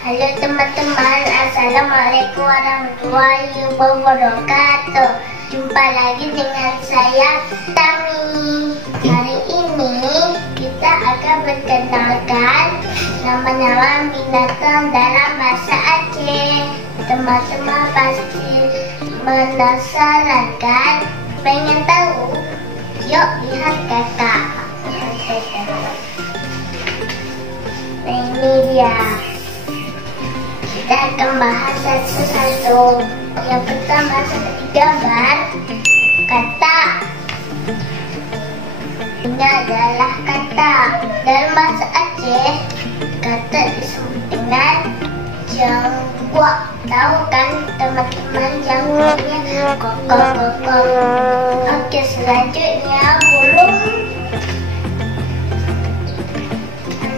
Halo teman-teman, Assalamualaikum warahmatullahi wabarakatuh. Jumpa lagi dengan saya, Tami. Hari ini kita akan perkenalkan nama-nama binatang dalam bahasa Aceh. Teman-teman pasti penasaran kan? Pengen tahu? Yuk lihat kakak. Ini dia. Kita akan bahas satu-satu. Yang pertama seperti gambar kata. Ini adalah kata. Dalam bahasa Aceh, kata disebut dengan jangguak. Tahu kan teman-teman jangguaknya? Kokok-kokok. Oke, selanjutnya burung.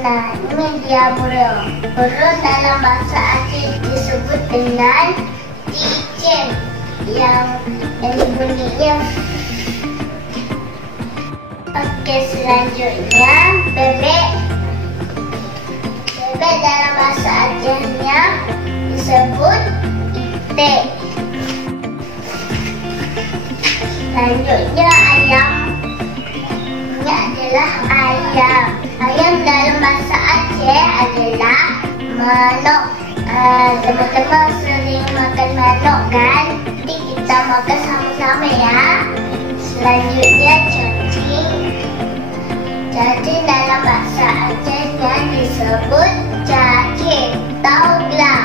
Nah, ini dia burung. Burung dalam bahasa Aceh disebut dengan cicing yang bunyinya. Oke, selanjutnya bebek. Bebek dalam bahasa Acehnya disebut itik. Selanjutnya ayam. Ini adalah ayam. Ayam dalam bahasa Aceh adalah manok. Teman-teman sering makan manok kan? Jadi kita makan sama-sama ya. Selanjutnya cacing. Cacing dalam bahasa Acehnya disebut cacing. Tahu tak?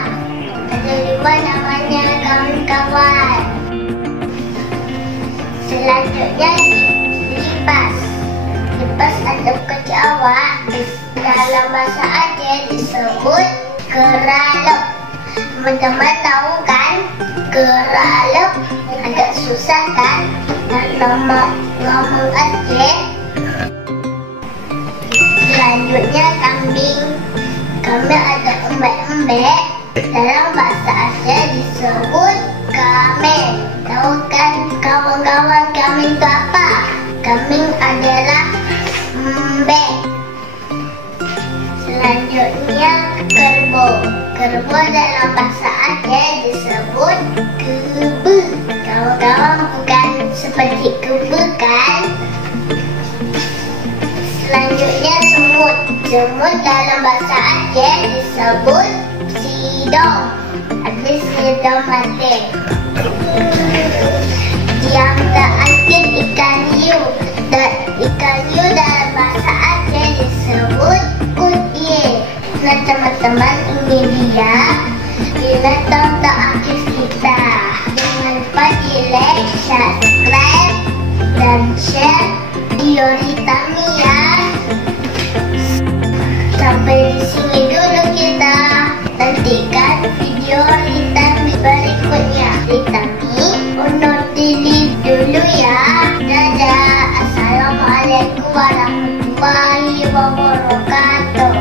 Ada dua namanya kawan-kawan. Selanjutnya lipas. Lipas atau kejawa dalam bahasa Aceh disebut keralep. Teman-teman tahu kan? Keralep agak susah kan? Nama ngomong Aceh. Selanjutnya kambing. Kambing ada embek-embek. Dalam bahasa Aceh disebut kameng. Tahu kan kawan-kawan kameng itu apa? Kameng adalah embek. Selanjutnya kerbau. Kerbau dalam bahasa Aceh disebut kebe. Kawan-kawan bukan seperti kebe kan? Selanjutnya semut. Semut dalam bahasa Aceh disebut sidong. Ada sidong mati. Yang terakhir ikan hiu. Dan ikan hiu dalam bahasa Aceh disebut kutie. Nah teman-teman, ini dia binatang terakhir kita. Jangan lupa di like, subscribe, dan share video Tami ya. Sampai di sini dulu kita. Nantikan video Tami berikutnya. Tami undur diri dulu ya. Dadah. Assalamualaikum warahmatullahi wabarakatuh.